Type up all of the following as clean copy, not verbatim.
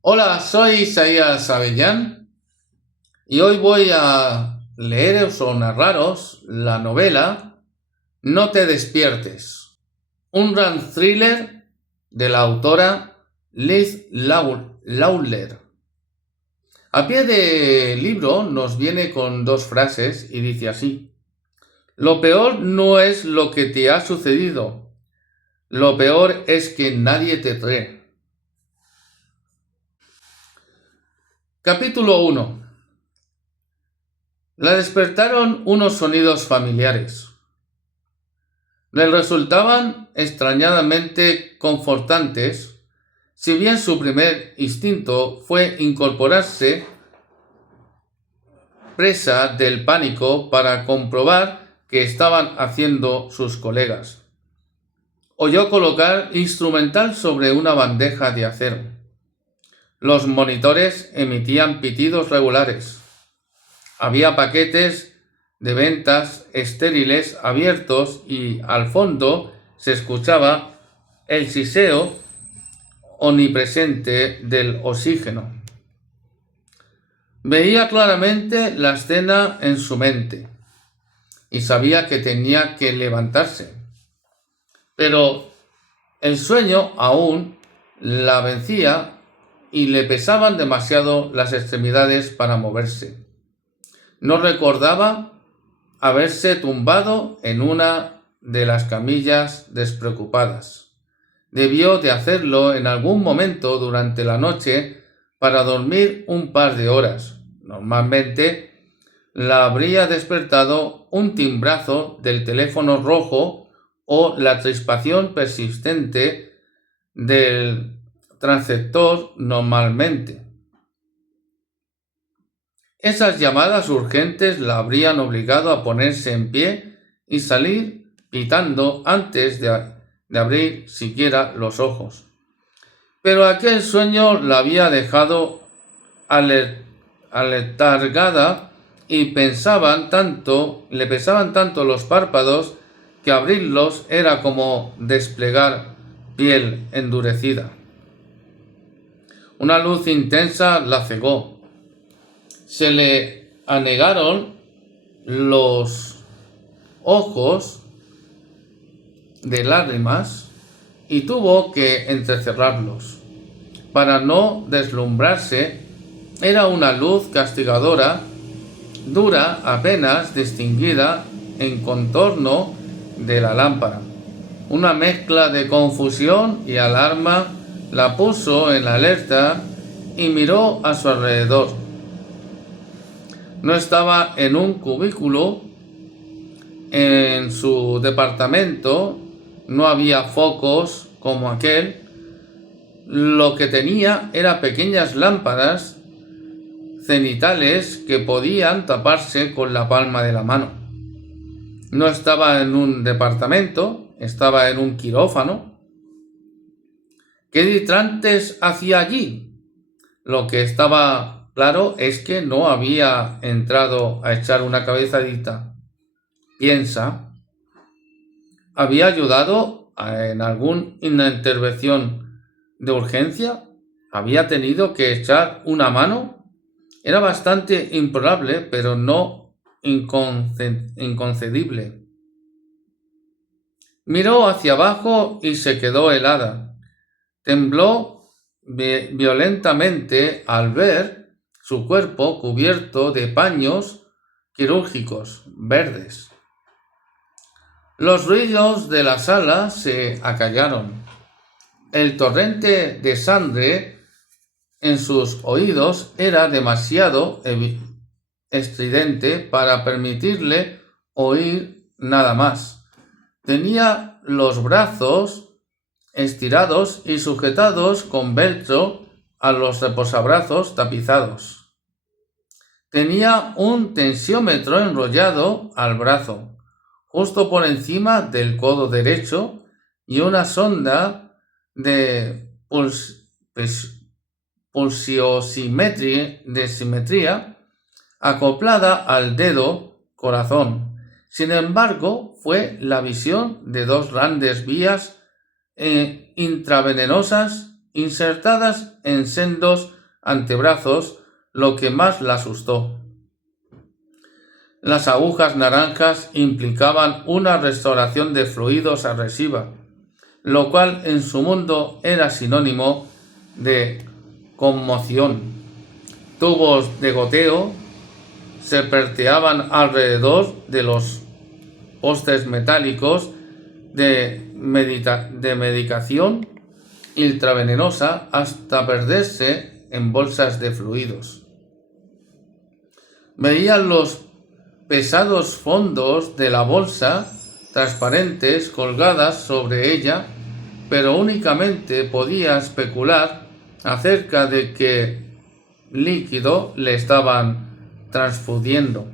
Hola, soy Isaías Avellán y hoy voy a leeros o narraros la novela No te despiertes, un gran thriller de la autora Liz Lawler. A pie del libro nos viene con dos frases y dice así: lo peor no es lo que te ha sucedido, lo peor es que nadie te cree. Capítulo 1. La despertaron unos sonidos familiares. Le resultaban extrañadamente confortantes, si bien su primer instinto fue incorporarse presa del pánico para comprobar qué estaban haciendo sus colegas. Oyó colocar instrumental sobre una bandeja de acero. Los monitores emitían pitidos regulares. Había paquetes de ventas estériles abiertos y al fondo se escuchaba el siseo omnipresente del oxígeno. Veía claramente la escena en su mente y sabía que tenía que levantarse, pero el sueño aún la vencía y le pesaban demasiado las extremidades para moverse. No recordaba haberse tumbado en una de las camillas despreocupadas. Debió de hacerlo en algún momento durante la noche para dormir un par de horas. Normalmente la habría despertado un timbrazo del teléfono rojo o la crispación persistente del transceptor normalmente. Esas llamadas urgentes la habrían obligado a ponerse en pie y salir pitando antes de abrir siquiera los ojos. Pero aquel sueño la había dejado aletargada y le pesaban tanto los párpados que abrirlos era como desplegar piel endurecida. Una luz intensa la cegó. Se le anegaron los ojos de lágrimas y tuvo que entrecerrarlos. Para no deslumbrarse, era una luz castigadora, dura, apenas distinguida en contorno de la lámpara. Una mezcla de confusión y alarma la puso en alerta y miró a su alrededor. No estaba en un cubículo en su departamento, no había focos como aquel. Lo que tenía era pequeñas lámparas cenitales que podían taparse con la palma de la mano. No estaba en un departamento, estaba en un quirófano. ¿Qué ditrantes hacía allí? Lo que estaba claro es que no había entrado a echar una cabezadita. Piensa, ¿había ayudado en alguna intervención de urgencia? ¿Había tenido que echar una mano? Era bastante improbable, pero no inconcebible. Miró hacia abajo y se quedó helada. Tembló violentamente al ver su cuerpo cubierto de paños quirúrgicos verdes. Los ruidos de la sala se acallaron. El torrente de sangre en sus oídos era demasiado estridente para permitirle oír nada más. Tenía los brazos estirados y sujetados con velcro a los reposabrazos tapizados. Tenía un tensiómetro enrollado al brazo, justo por encima del codo derecho, y una sonda de pulsiosimetría acoplada al dedo corazón. Sin embargo, fue la visión de dos grandes vías intravenenosas insertadas en sendos antebrazos, lo que más la asustó. Las agujas naranjas implicaban una restauración de fluidos agresiva, lo cual en su mundo era sinónimo de conmoción. Tubos de goteo se perteaban alrededor de los postes metálicos de medicación intravenosa hasta perderse en bolsas de fluidos. Veían los pesados fondos de la bolsa transparentes colgadas sobre ella, pero únicamente podía especular acerca de qué líquido le estaban transfundiendo.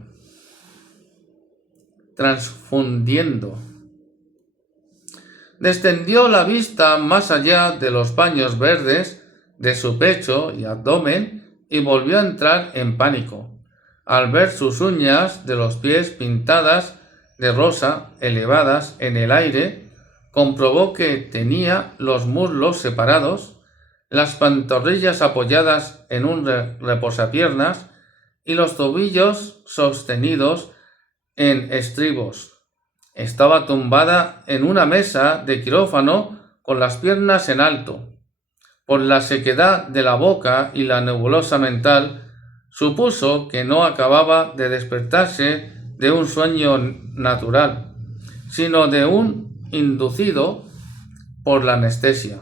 Descendió la vista más allá de los paños verdes de su pecho y abdomen y volvió a entrar en pánico al ver sus uñas de los pies pintadas de rosa elevadas en el aire. Comprobó que tenía los muslos separados, las pantorrillas apoyadas en un reposapiernas y los tobillos sostenidos en estribos. Estaba tumbada en una mesa de quirófano con las piernas en alto. Por la sequedad de la boca y la nebulosa mental, supuso que no acababa de despertarse de un sueño natural, sino de un inducido por la anestesia.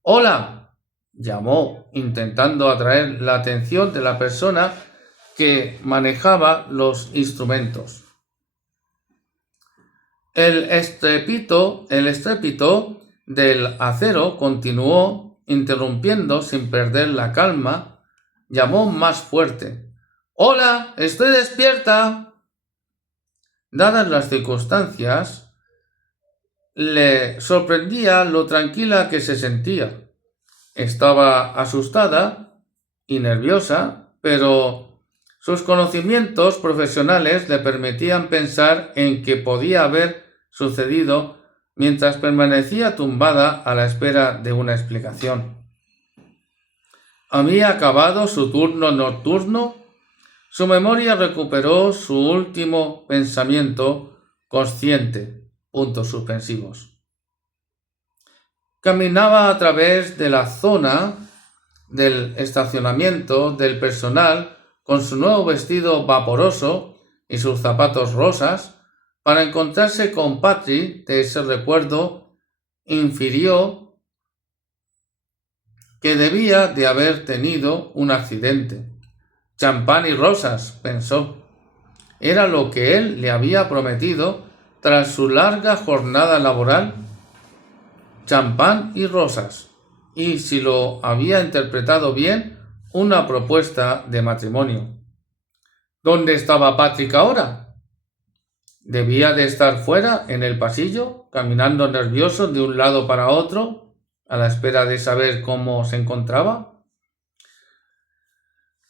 ¡Hola!, llamó, intentando atraer la atención de la persona que manejaba los instrumentos. El estrépito del acero continuó, interrumpiendo sin perder la calma. Llamó más fuerte. ¡Hola! ¡Estoy despierta! Dadas las circunstancias, le sorprendía lo tranquila que se sentía. Estaba asustada y nerviosa, pero sus conocimientos profesionales le permitían pensar en que podía haber sucedido mientras permanecía tumbada a la espera de una explicación. Había acabado su turno nocturno. Su memoria recuperó su último pensamiento consciente. Puntos suspensivos. Caminaba a través de la zona del estacionamiento del personal con su nuevo vestido vaporoso y sus zapatos rosas para encontrarse con Patrick. De ese recuerdo infirió que debía de haber tenido un accidente. Champán y rosas, pensó. Era lo que él le había prometido tras su larga jornada laboral. Champán y rosas. Y si lo había interpretado bien, una propuesta de matrimonio. ¿Dónde estaba Patrick ahora? Debía de estar fuera, en el pasillo, caminando nervioso de un lado para otro, a la espera de saber cómo se encontraba.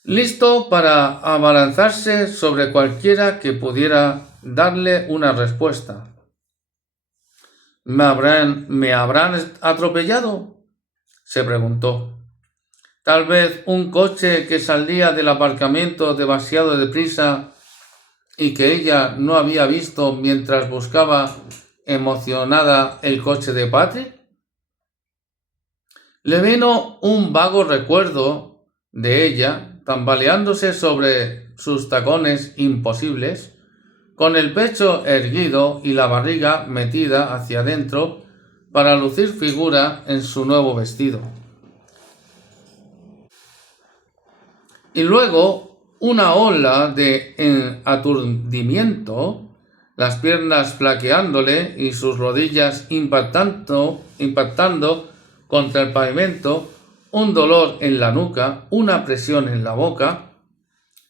Listo para abalanzarse sobre cualquiera que pudiera darle una respuesta. ¿Me habrán atropellado?, se preguntó. Tal vez un coche que salía del aparcamiento demasiado deprisa y que ella no había visto mientras buscaba emocionada el coche de Patrick. Le vino un vago recuerdo de ella tambaleándose sobre sus tacones imposibles, con el pecho erguido y la barriga metida hacia adentro para lucir figura en su nuevo vestido. Y luego una ola de aturdimiento, las piernas flaqueándole y sus rodillas impactando contra el pavimento, un dolor en la nuca, una presión en la boca,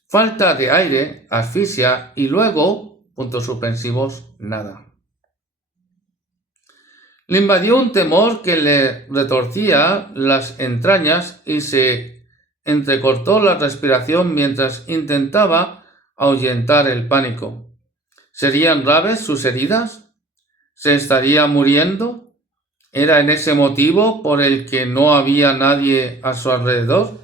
falta de aire, asfixia y luego, puntos suspensivos, nada. Le invadió un temor que le retorcía las entrañas y se entrecortó la respiración mientras intentaba ahuyentar el pánico. ¿Serían graves sus heridas? ¿Se estaría muriendo? ¿Era en ese motivo por el que no había nadie a su alrededor?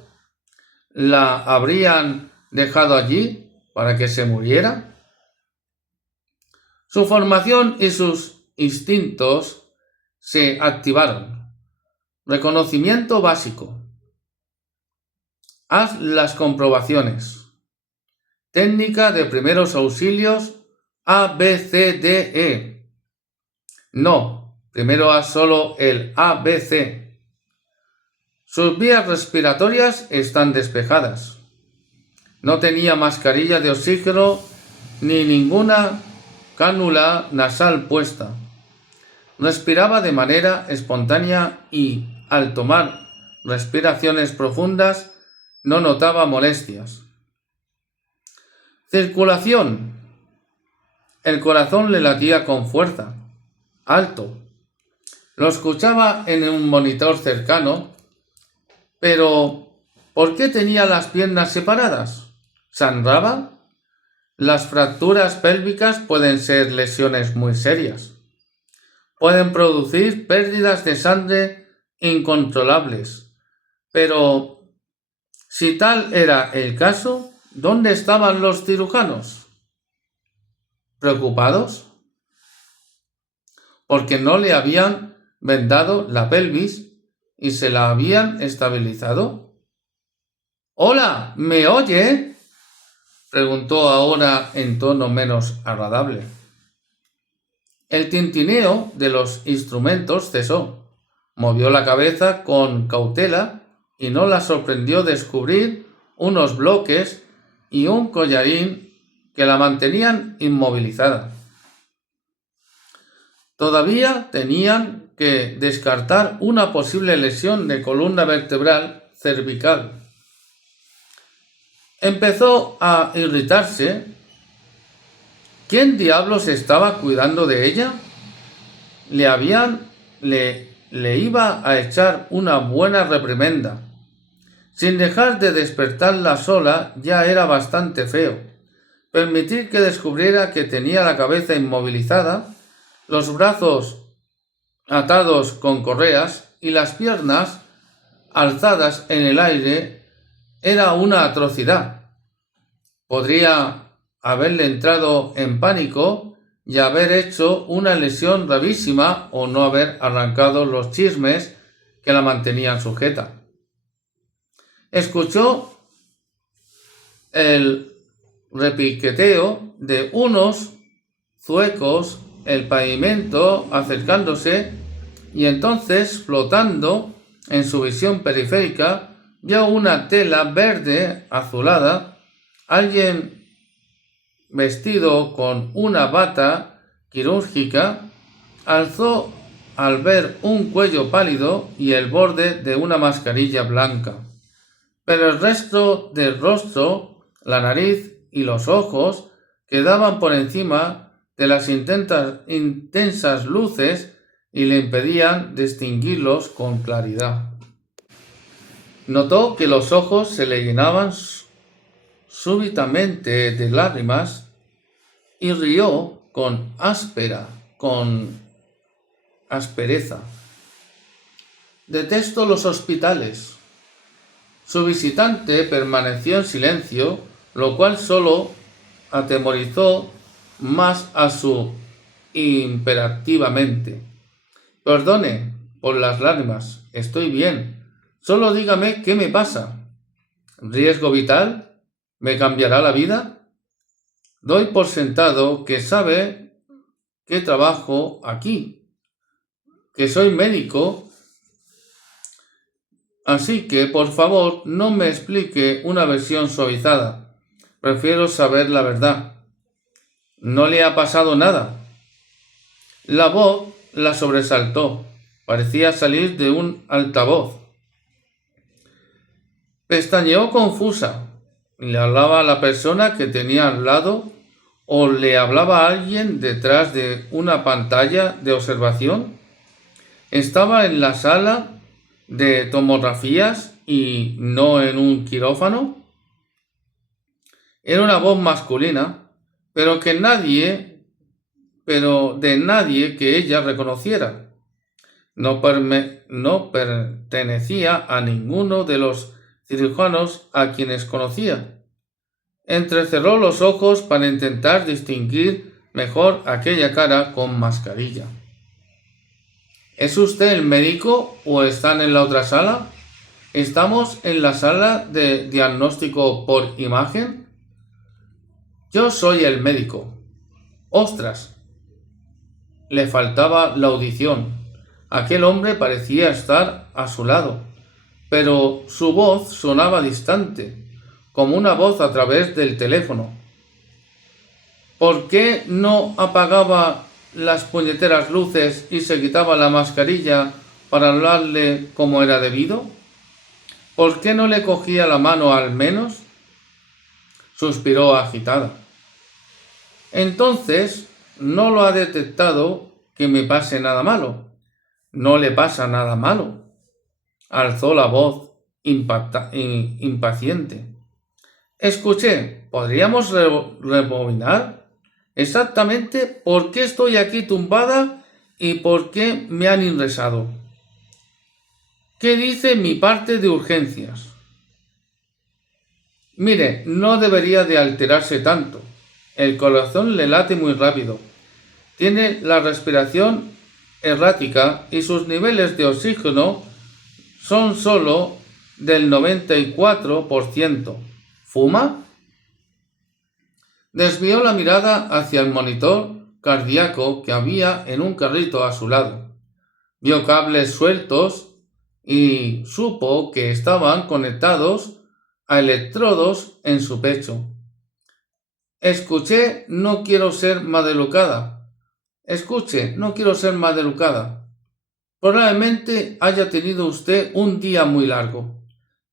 ¿La habrían dejado allí para que se muriera? Su formación y sus instintos se activaron. Reconocimiento básico. Haz las comprobaciones. Técnica de primeros auxilios A, B, C, D, E. No, primero haz solo el A, B, C. Sus vías respiratorias están despejadas. No tenía mascarilla de oxígeno ni ninguna cánula nasal puesta. Respiraba de manera espontánea y, al tomar respiraciones profundas, no notaba molestias. Circulación. El corazón le latía con fuerza, alto. Lo escuchaba en un monitor cercano, pero ¿por qué tenía las piernas separadas? ¿Sangraba? Las fracturas pélvicas pueden ser lesiones muy serias. Pueden producir pérdidas de sangre incontrolables. Pero, si tal era el caso, ¿dónde estaban los cirujanos? ¿Preocupados? Porque no le habían vendado la pelvis y se la habían estabilizado. —¡Hola! ¿Me oye? —preguntó ahora en tono menos agradable. El tintineo de los instrumentos cesó. Movió la cabeza con cautela y no la sorprendió descubrir unos bloques y un collarín que la mantenían inmovilizada. Todavía tenían que descartar una posible lesión de columna vertebral cervical. Empezó a irritarse. ¿Quién diablos estaba cuidando de ella? Le iba a echar una buena reprimenda. Sin dejar de despertarla sola ya era bastante feo. Permitir que descubriera que tenía la cabeza inmovilizada, los brazos atados con correas y las piernas alzadas en el aire era una atrocidad. Podría haberle entrado en pánico y haber hecho una lesión gravísima o no haber arrancado los chismes que la mantenían sujeta. Escuchó el repiqueteo de unos zuecos, el pavimento acercándose, y entonces, flotando en su visión periférica, vio una tela verde azulada. Alguien vestido con una bata quirúrgica alzó al ver un cuello pálido y el borde de una mascarilla blanca. Pero el resto del rostro, la nariz y los ojos quedaban por encima de las intensas luces y le impedían distinguirlos con claridad. Notó que los ojos se le llenaban súbitamente de lágrimas y rió con aspereza. Detesto los hospitales. Su visitante permaneció en silencio, lo cual solo atemorizó más a su imperativamente. Perdone por las lágrimas, estoy bien. Solo dígame qué me pasa. ¿Riesgo vital? ¿Me cambiará la vida? Doy por sentado que sabe que trabajo aquí, que soy médico. Así que, por favor, no me explique una versión suavizada. Prefiero saber la verdad. ¿No le ha pasado nada? La voz la sobresaltó. Parecía salir de un altavoz. Pestañeó confusa. ¿Le hablaba a la persona que tenía al lado o le hablaba a alguien detrás de una pantalla de observación? ¿Estaba en la sala de tomografías y no en un quirófano? Era una voz masculina, pero de nadie que ella reconociera. no pertenecía a ninguno de los cirujanos a quienes conocía. Entrecerró los ojos para intentar distinguir mejor aquella cara con mascarilla. ¿Es usted el médico o están en la otra sala? ¿Estamos en la sala de diagnóstico por imagen? Yo soy el médico. ¡Ostras! Le faltaba la audición. Aquel hombre parecía estar a su lado, pero su voz sonaba distante, como una voz a través del teléfono. ¿Por qué no apagaba las puñeteras luces y se quitaba la mascarilla para hablarle como era debido? ¿Por qué no le cogía la mano al menos? Suspiró agitada. Entonces no lo ha detectado que me pase nada malo. No le pasa nada malo. Alzó la voz impaciente. Escuché, ¿podríamos rebobinar? Exactamente por qué estoy aquí tumbada y por qué me han ingresado. ¿Qué dice mi parte de urgencias? Mire, no debería de alterarse tanto. El corazón le late muy rápido. Tiene la respiración errática y sus niveles de oxígeno son solo del 94%. ¿Fuma? Desvió la mirada hacia el monitor cardíaco que había en un carrito a su lado. Vio cables sueltos y supo que estaban conectados a electrodos en su pecho. Escuche, no quiero ser maleducada. Escuche, no quiero ser maleducada. Probablemente haya tenido usted un día muy largo,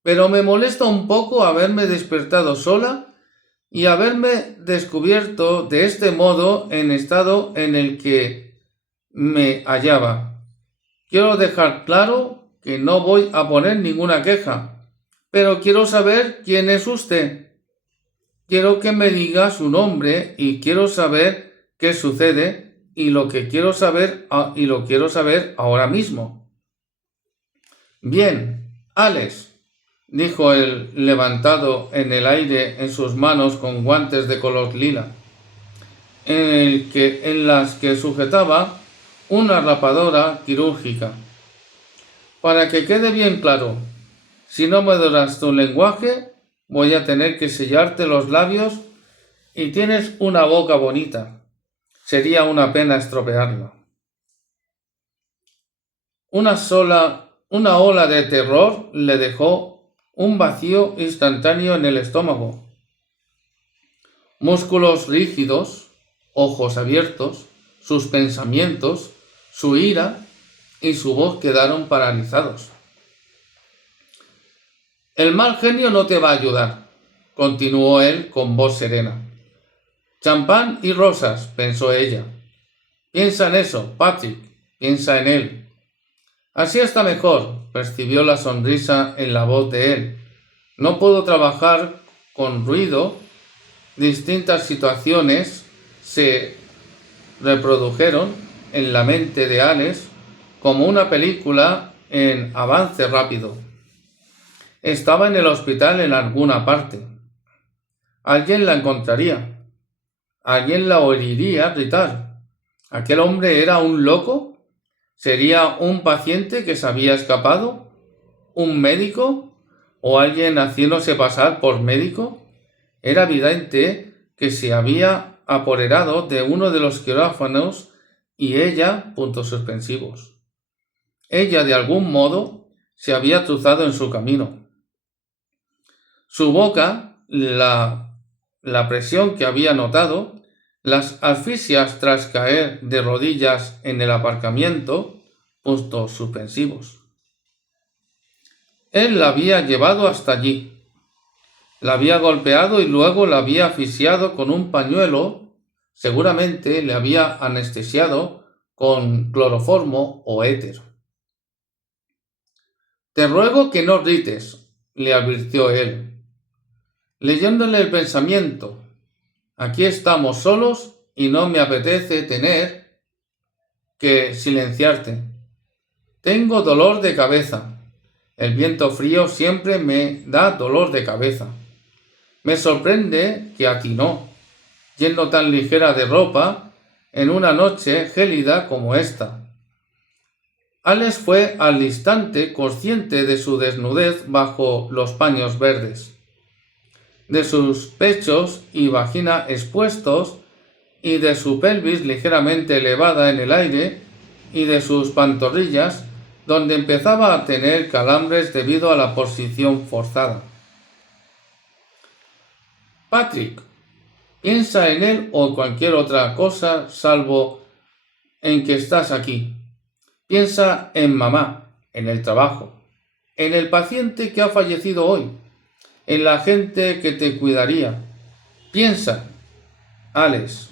pero me molesta un poco haberme despertado sola y haberme descubierto de este modo en estado en el que me hallaba. Quiero dejar claro que no voy a poner ninguna queja, pero quiero saber quién es usted. Quiero que me diga su nombre y quiero saber qué sucede y lo quiero saber ahora mismo. Bien, Alex, dijo él levantado en el aire en sus manos con guantes de color lila, en las que sujetaba una rapadora quirúrgica. Para que quede bien claro, si no me doras tu lenguaje, voy a tener que sellarte los labios y tienes una boca bonita. Sería una pena estropearla. Una ola de terror le dejó un vacío instantáneo en el estómago. Músculos rígidos, ojos abiertos, sus pensamientos, su ira y su voz quedaron paralizados. El mal genio no te va a ayudar, continuó él con voz serena. Champán y rosas, pensó ella. Piensa en eso, Patrick, piensa en él. Así está mejor, percibió la sonrisa en la voz de él. No puedo trabajar con ruido. Distintas situaciones se reprodujeron en la mente de Alex como una película en avance rápido. Estaba en el hospital en alguna parte. Alguien la encontraría. Alguien la oiría gritar. ¿Aquel hombre era un loco? ¿Sería un paciente que se había escapado? ¿Un médico? ¿O alguien haciéndose pasar por médico? Era evidente que se había apoderado de uno de los quirófanos y ella, puntos suspensivos. Ella, de algún modo, se había cruzado en su camino. Su boca, la presión que había notado, las asfixias tras caer de rodillas en el aparcamiento, puntos suspensivos. Él la había llevado hasta allí. La había golpeado y luego la había asfixiado con un pañuelo. Seguramente le había anestesiado con cloroformo o éter. Te ruego que no grites, le advirtió él, leyéndole el pensamiento. Aquí estamos solos y no me apetece tener que silenciarte. Tengo dolor de cabeza. El viento frío siempre me da dolor de cabeza. Me sorprende que atinó, yendo tan ligera de ropa, en una noche gélida como esta. Alex fue al instante consciente de su desnudez bajo los paños verdes, de sus pechos y vagina expuestos y de su pelvis ligeramente elevada en el aire y de sus pantorrillas, donde empezaba a tener calambres debido a la posición forzada. Patrick, piensa en él o cualquier otra cosa salvo en que estás aquí. Piensa en mamá, en el trabajo, en el paciente que ha fallecido hoy, en la gente que te cuidaría. Piensa, Alex,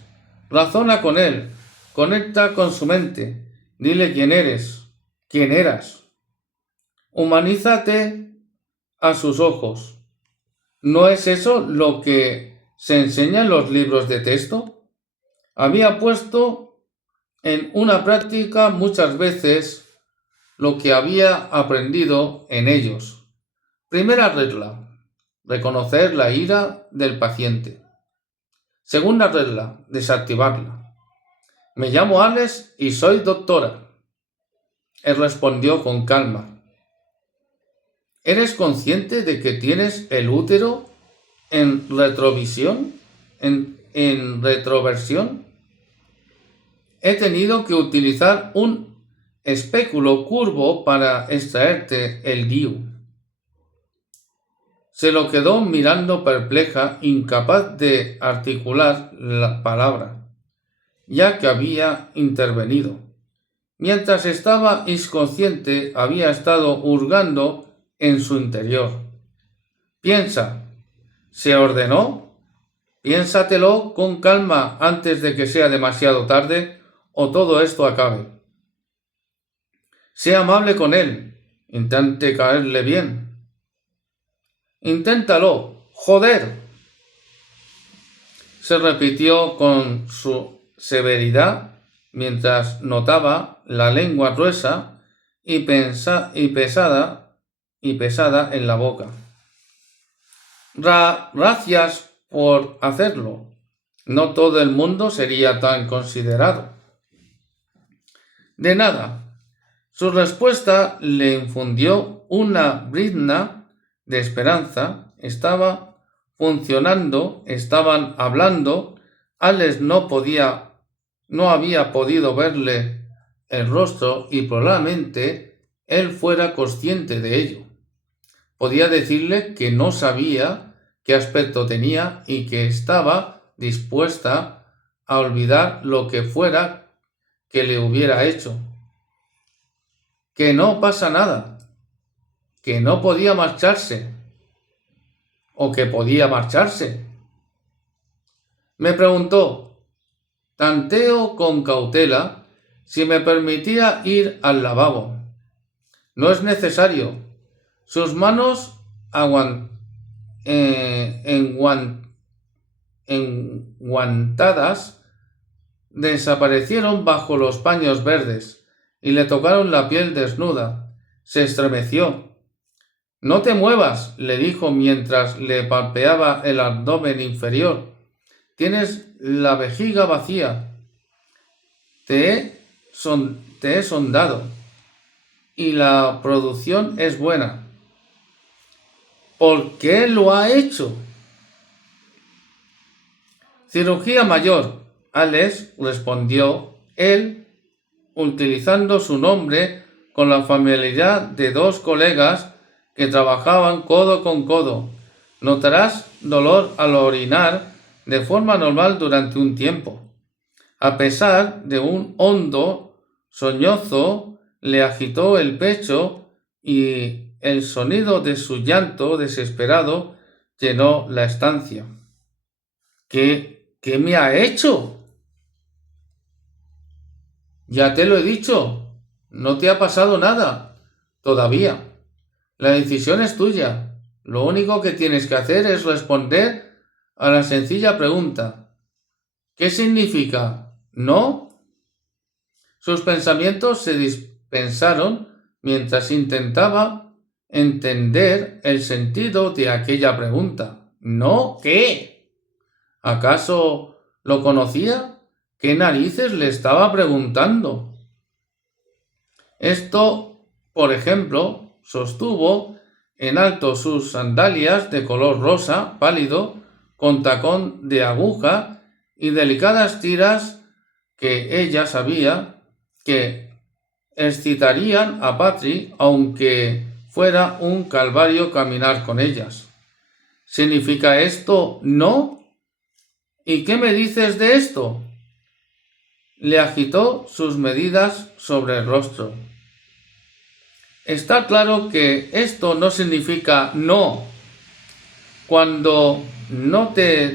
razona con él, conecta con su mente, dile quién eres, quién eras. Humanízate a sus ojos. ¿No es eso lo que se enseña en los libros de texto? Había puesto en una práctica muchas veces lo que había aprendido en ellos. Primera regla: reconocer la ira del paciente. Segunda regla: desactivarla. Me llamo Alex y soy doctora. Él respondió con calma. ¿Eres consciente de que tienes el útero en retrovisión? ¿En retroversión? He tenido que utilizar un espéculo curvo para extraerte el DIU. Se lo quedó mirando perpleja, incapaz de articular la palabra, ya que había intervenido. Mientras estaba inconsciente, había estado hurgando en su interior. Piensa, ¿se ordenó? Piénsatelo con calma antes de que sea demasiado tarde o todo esto acabe. Sea amable con él, intente caerle bien. Inténtalo, joder. Se repitió con su severidad mientras notaba la lengua gruesa y pesada en la boca. Gracias por hacerlo. No todo el mundo sería tan considerado. De nada. Su respuesta le infundió una brizna de esperanza. Estaba funcionando, estaban hablando. Alex no había podido verle el rostro y probablemente él fuera consciente de ello. Podía decirle que no sabía qué aspecto tenía y que estaba dispuesta a olvidar lo que fuera que le hubiera hecho. Que no pasa nada, que no podía marcharse, o que podía marcharse. Me preguntó, tanteo con cautela, si me permitía ir al lavabo. No es necesario. Sus manos enguantadas desaparecieron bajo los paños verdes y le tocaron la piel desnuda. Se estremeció. No te muevas, le dijo mientras le palpeaba el abdomen inferior. Tienes la vejiga vacía. Te he sondado y la producción es buena. ¿Por qué lo ha hecho? Cirugía mayor, Alex respondió él, utilizando su nombre con la familiaridad de dos colegas que trabajaban codo con codo. Notarás dolor al orinar de forma normal durante un tiempo. A pesar de un hondo soñozo, le agitó el pecho y el sonido de su llanto desesperado llenó la estancia. ¿Qué me ha hecho? Ya te lo he dicho, no te ha pasado nada, todavía. La decisión es tuya. Lo único que tienes que hacer es responder a la sencilla pregunta. ¿Qué significa no? Sus pensamientos se dispersaron mientras intentaba entender el sentido de aquella pregunta. ¿No qué? ¿Acaso lo conocía? ¿Qué narices le estaba preguntando? Esto, por ejemplo, sostuvo en alto sus sandalias de color rosa pálido, con tacón de aguja y delicadas tiras que ella sabía que excitarían a Patri, aunque fuera un calvario caminar con ellas. ¿Significa esto no? ¿Y qué me dices de esto? Le agitó sus medidas sobre el rostro. Está claro que esto no significa no. Cuando no te he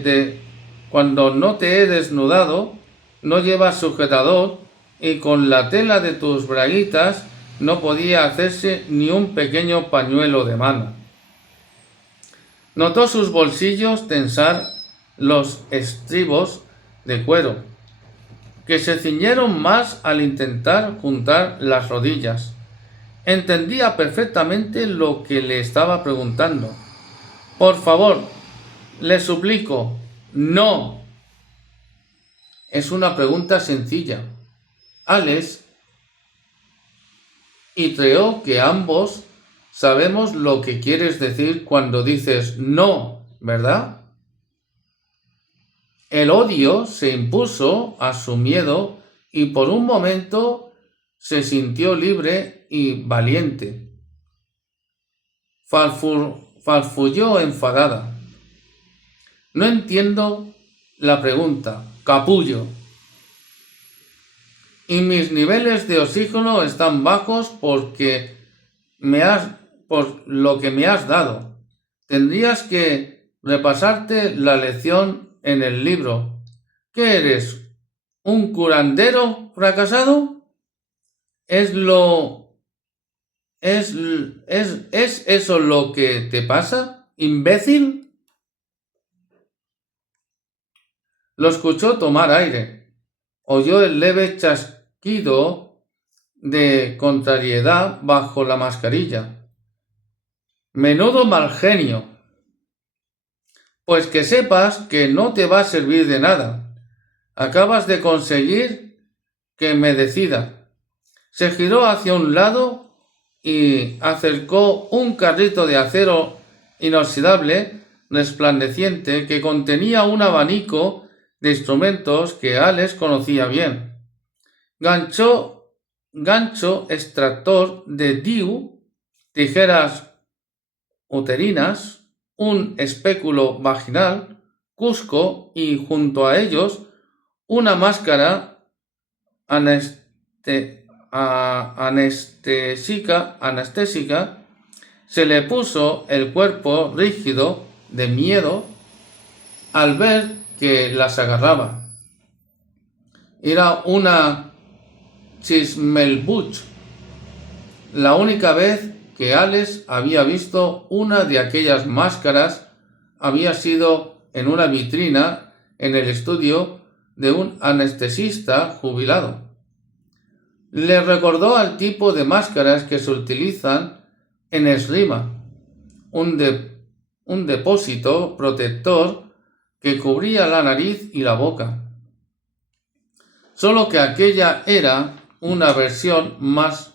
desnudado, no llevas sujetador y con la tela de tus braguitas no podía hacerse ni un pequeño pañuelo de mano. Notó sus bolsillos tensar los estribos de cuero, que se ciñeron más al intentar juntar las rodillas. Entendía perfectamente lo que le estaba preguntando. Por favor, le suplico, no. Es una pregunta sencilla. Alex y creo que ambos sabemos lo que quieres decir cuando dices no, ¿verdad? El odio se impuso a su miedo y por un momento se sintió libre y valiente. Farfulló enfadada. No entiendo la pregunta, capullo. Y mis niveles de oxígeno están bajos por lo que me has dado. Tendrías que repasarte la lección en el libro. ¿Qué eres? ¿Un curandero fracasado? ¿Es eso lo que te pasa, imbécil? Lo escuchó tomar aire. Oyó el leve chasquido de contrariedad bajo la mascarilla. Menudo mal genio. Pues que sepas que no te va a servir de nada. Acabas de conseguir que me decida. Se giró hacia un lado y acercó un carrito de acero inoxidable resplandeciente que contenía un abanico de instrumentos que Alex conocía bien. Gancho extractor de DIU, tijeras uterinas, un espéculo vaginal, cusco y junto a ellos una máscara anestésica. Se le puso el cuerpo rígido de miedo al ver que las agarraba. Era una Chismelbuch. La única vez que Alex había visto una de aquellas máscaras había sido en una vitrina en el estudio de un anestesista jubilado. Le recordó al tipo de máscaras que se utilizan en esgrima, un depósito protector que cubría la nariz y la boca. Solo que aquella era una versión más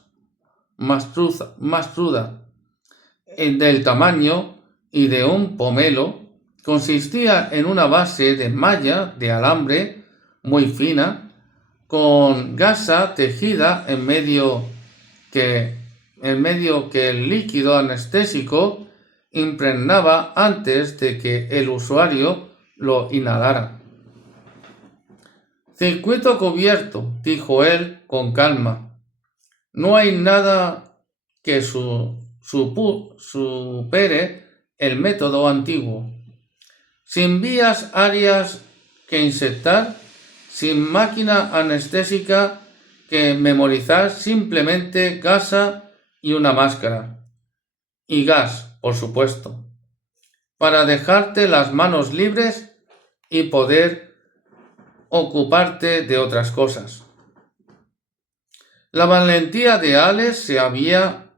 cruda, del tamaño y de un pomelo. Consistía en una base de malla de alambre muy fina, con gasa tejida en medio que el líquido anestésico impregnaba antes de que el usuario lo inhalara. Circuito cubierto, dijo él con calma. No hay nada que supere el método antiguo. Sin vías áreas que insertar, sin máquina anestésica que memorizar, simplemente gasa y una máscara. Y gas, por supuesto, para dejarte las manos libres y poder ocuparte de otras cosas. La valentía de Alex se había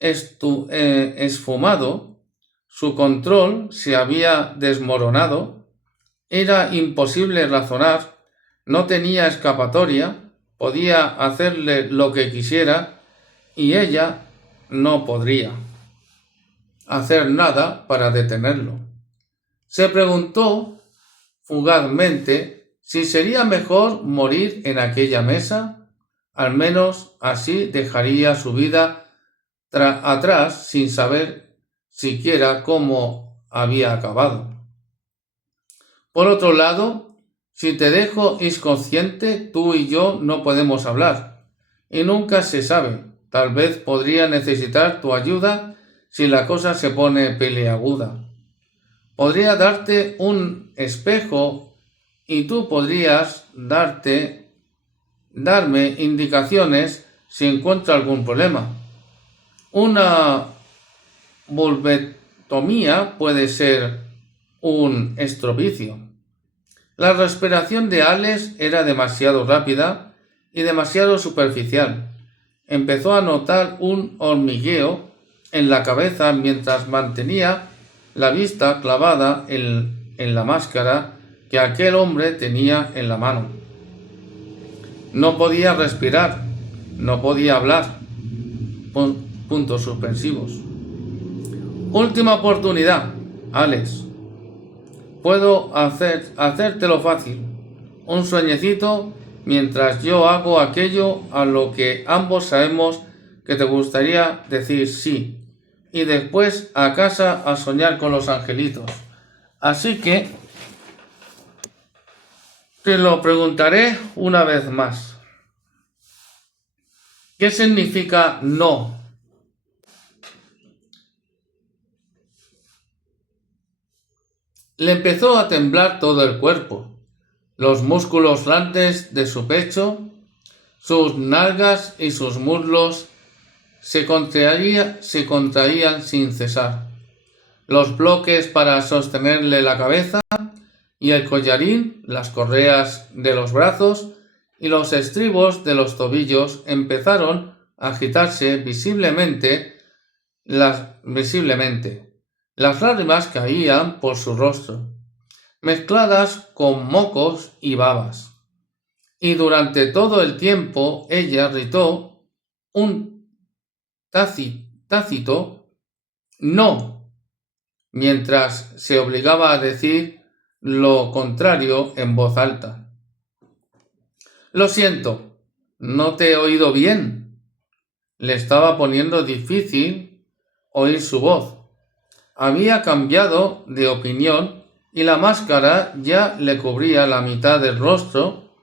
esfumado, su control se había desmoronado, era imposible razonar, no tenía escapatoria, podía hacerle lo que quisiera y ella no podría hacer nada para detenerlo. Se preguntó fugazmente si sería mejor morir en aquella mesa, al menos así dejaría su vida atrás sin saber siquiera cómo había acabado. Por otro lado, si te dejo inconsciente, tú y yo no podemos hablar, y nunca se sabe, tal vez podría necesitar tu ayuda si la cosa se pone peliaguda. Podría darte un espejo y tú podrías darme indicaciones si encuentro algún problema. Una vulvectomía puede ser un estropicio. La respiración de Alex era demasiado rápida y demasiado superficial. Empezó a notar un hormigueo en la cabeza mientras mantenía la vista clavada en la máscara que aquel hombre tenía en la mano. No podía respirar, no podía hablar. Puntos suspensivos. Última oportunidad, Alex. Puedo hacértelo fácil. Un sueñecito mientras yo hago aquello a lo que ambos sabemos que te gustaría decir sí. Y después a casa a soñar con los angelitos. Así que te lo preguntaré una vez más. ¿Qué significa no? Le empezó a temblar todo el cuerpo, los músculos grandes de su pecho, sus nalgas y sus muslos se contraían sin cesar. Los bloques para sostenerle la cabeza y el collarín, las correas de los brazos y los estribos de los tobillos empezaron a agitarse visiblemente. Las lágrimas caían por su rostro, mezcladas con mocos y babas. Y durante todo el tiempo ella gritó un tácito no, mientras se obligaba a decir lo contrario en voz alta. Lo siento, no te he oído bien. Le estaba poniendo difícil oír su voz. Había cambiado de opinión y la máscara ya le cubría la mitad del rostro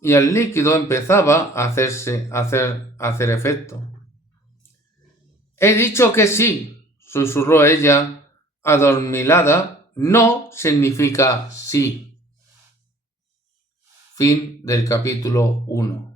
y el líquido empezaba a hacer efecto. He dicho que sí, susurró ella, adormilada. No significa sí. Fin del capítulo 1.